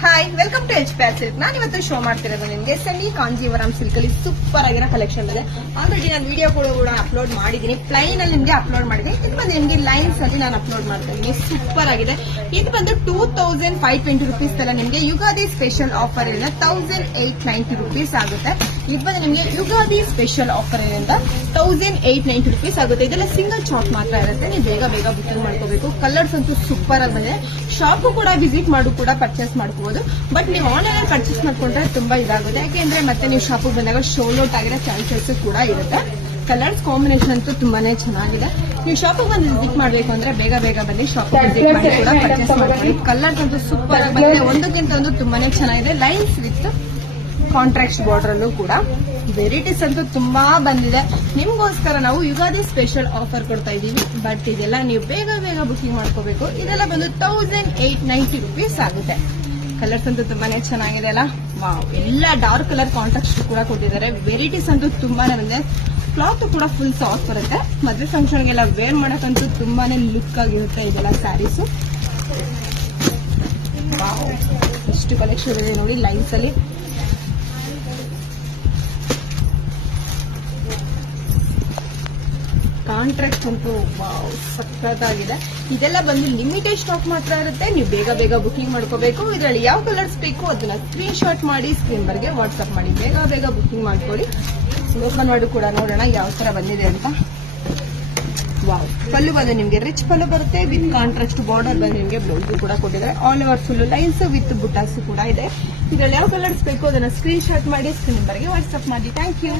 Hi, welcome to H patch silk. ನಾನು ಇವತ್ತು show ಮಾಡ್ತಿರೋದು ನಿಮಗೆ ಸೆಮಿ ಕಾಂಜೀವರಂ ಸಿಲ್ಕ್ ಅಲ್ಲಿ ಸೂಪರ್ ಆಗಿರೋ ಕಲೆಕ್ಷನ್ ಇದೆ. ಆಲ್ರೆಡಿ ನಾನು ವಿಡಿಯೋ ಕೂಡ ಅಪ್ಲೋಡ್ ಮಾಡಿದ್ದೀನಿ. ಪ್ಲೈನ್ ಅಲ್ಲಿ ನಿಮಗೆ ಅಪ್ಲೋಡ್ ಮಾಡಿದ್ದೀನಿ. ಇದು ಬಂದು ನಿಮಗೆ ಲೈನ್ಸ್ ಅಲ್ಲಿ ನಾನು ಅಪ್ಲೋಡ್ ಮಾಡ್ತಾ ಇದ್ದೀನಿ. ಸೂಪರ್ ಆಗಿದೆ. ಇದು ಬಂದು 2520 ರೂಪೀಸ್ ಅಲ್ಲ, ನಿಮಗೆ ಯುಗಾದಿ ಸ್ಪೆಷಲ್ ಆಫರ್ ಇಂದ 1890 ರೂಪೀಸ್ ಆಗುತ್ತೆ. ಇದು ಬಂದು ನಿಮಗೆ ಯುಗಾದಿ ಸ್ಪೆಷಲ್ ಆಫರ್ ಇಂದ 1890 ರೂಪೀಸ್ ಆಗುತ್ತೆ. ಇದೆಲ್ಲ ಸಿಂಗಲ್ ಶಾಪ್ ಮಾತ್ರ ಇರುತ್ತೆ. ನೀವು ಬೇಗ ಬುಕಿಂಗ್ ಮಾಡ್ಕೋಬೇಕು. ಕಲರ್ಸ್ ಅಂತೂ ಸೂಪರ್ ಆಗಿ ಬಂದಿದೆ. ಶಾಪ್ ಕೂಡ ವಿಸಿಟ್ ಮಾಡು ಕೂಡ ಪರ್ಚೇಸ್ ಮಾಡ್ಕೋಬಹುದು. ಬಟ್ ನೀವು ಆನ್ಲೈನ್ ಪರ್ಚೇಸ್ ಮಾಡ್ಕೊಂಡ್ರೆ ತುಂಬಾ ಇದಾಗುತ್ತೆ. ಯಾಕೆಂದ್ರೆ ಮತ್ತೆ ನೀವು ಶಾಪ್ ಬಂದಾಗ ಶೋಲೌಟ್ ಆಗಿರೋ ಚಾನ್ಸಸ್ ಕೂಡ ಇರುತ್ತೆ. ಕಲರ್ಸ್ ಕಾಂಬಿನೇಷನ್ ಅಂತೂ ತುಂಬಾನೇ ಚೆನ್ನಾಗಿದೆ. ನೀವು ಶಾಪ್ ಬಂದು ವಿಸಿಟ್ ಮಾಡಬೇಕು ಅಂದ್ರೆ ಬೇಗ ಬನ್ನಿ. ಶಾಪ್ ವಿಸಿಟ್ ಮಾಡಿ ಕೂಡ ಪರ್ಚೇಸ್ ಮಾಡ್ಕೊಳ್ಳಿ. ಕಲರ್ಸ್ ಅಂತೂ ಸೂಪರ್ ಆಗಿ ಬಂದಿದೆ. ಒಂದಕ್ಕಿಂತ ಒಂದು ತುಂಬಾನೇ ಚೆನ್ನಾಗಿದೆ. ಲೈನ್ಸ್ ವಿತ್ ಕಾಂಟ್ರಾಕ್ಟ್ ಬಾರ್ಡರ್ ಅಲ್ಲೂ ಕೂಡ ವೆರೈಟೀಸ್ ಅಂತೂ ತುಂಬಾ ಬಂದಿದೆ. ನಿಮ್ಗೋಸ್ಕರ ನಾವು ಯುಗಾದಿ ಸ್ಪೆಷಲ್ ಆಫರ್ ಕೊಡ್ತಾ ಇದೀವಿ. ಬಟ್ ಇದೆಲ್ಲ ನೀವು ಬೇಗ ಬುಕಿಂಗ್ ಮಾಡ್ಕೋಬೇಕು. ಇದೆಲ್ಲ ಬಂದು 1890 ರೂಪೀಸ್ ಆಗುತ್ತೆ. ಕಲರ್ಸ್ ಅಂತೂ ತುಂಬಾನೇ ಚೆನ್ನಾಗಿದೆ ಅಲ್ಲ. ವಾವ್, ಎಲ್ಲ ಡಾರ್ಕ್ ಕಲರ್ ಕಾಂಟ್ರಾಕ್ಟ್ ಕೂಡ ಕೊಟ್ಟಿದ್ದಾರೆ. ವೆರೈಟೀಸ್ ಅಂತೂ ತುಂಬಾನೇ ಬಂದಿದೆ. ಕ್ಲಾತ್ ಕೂಡ ಫುಲ್ ಸಾಫ್ಟ್ ಬರುತ್ತೆ. ಮದುವೆ ಫಂಕ್ಷನ್ಗೆಲ್ಲ ವೇರ್ ಮಾಡಕ್ಕಂತೂ ತುಂಬಾನೇ ಲುಕ್ ಆಗಿರುತ್ತೆ ಇದೆಲ್ಲ ಸ್ಯಾರೀಸು. ವಾವ್, ಎಷ್ಟು ಕಲೆಕ್ಷನ್ ಇದೆ ನೋಡಿ ಲೈನ್ಸ್ ಅಲ್ಲಿ. ಕಾಂಟ್ರಾಕ್ಟ್ ಅಂತೂ ವಾವ್ ಸಖತ್ತಾಗಿದೆ. ಇದೆಲ್ಲ ಬಂದು ಲಿಮಿಟೆಡ್ ಸ್ಟಾಕ್ ಮಾತ್ರ ಇರುತ್ತೆ. ನೀವು ಬೇಗ ಬುಕಿಂಗ್ ಮಾಡ್ಕೋಬೇಕು. ಇದರಲ್ಲಿ ಯಾವ ಕಲರ್ಸ್ ಬೇಕು ಅದನ್ನ ಸ್ಕ್ರೀನ್ ಶಾಟ್ ಮಾಡಿ ಸ್ಕ್ರೀನ್ ಬರ್ಗೆ ವಾಟ್ಸ್ಆಪ್ ಮಾಡಿ ಬೇಗ ಬುಕಿಂಗ್ ಮಾಡ್ಕೊಳ್ಳಿ. ಓಪನ್ ಮಾಡಿ ಕೂಡ ನೋಡೋಣ ಯಾವ ತರ ಬಂದಿದೆ ಅಂತ. ವಾವ್, ಪಲ್ಲು ಬಂದು ನಿಮಗೆ ರಿಚ್ ಪಲ್ಲು ಬರುತ್ತೆ. ವಿತ್ ಕಾಂಟ್ರಾಸ್ಟ್ ಬಾರ್ಡರ್ ಬಂದು ನಿಮಗೆ ಬ್ಲೌಸ್ ಕೂಡ ಕೊಟ್ಟಿದ್ದಾರೆ. All over full lines with butas ಕೂಡ ಇದೆ. ಇದರಲ್ಲಿ ಯಾವ ಕಲರ್ಸ್ ಬೇಕು ಅದನ್ನ ಸ್ಕ್ರೀನ್ ಶಾಟ್ ಮಾಡಿ ಸ್ಕ್ರೀನ್ ಬರ್ಗೆ ವಾಟ್ಸ್ಆಪ್ ಮಾಡಿ. Thank you.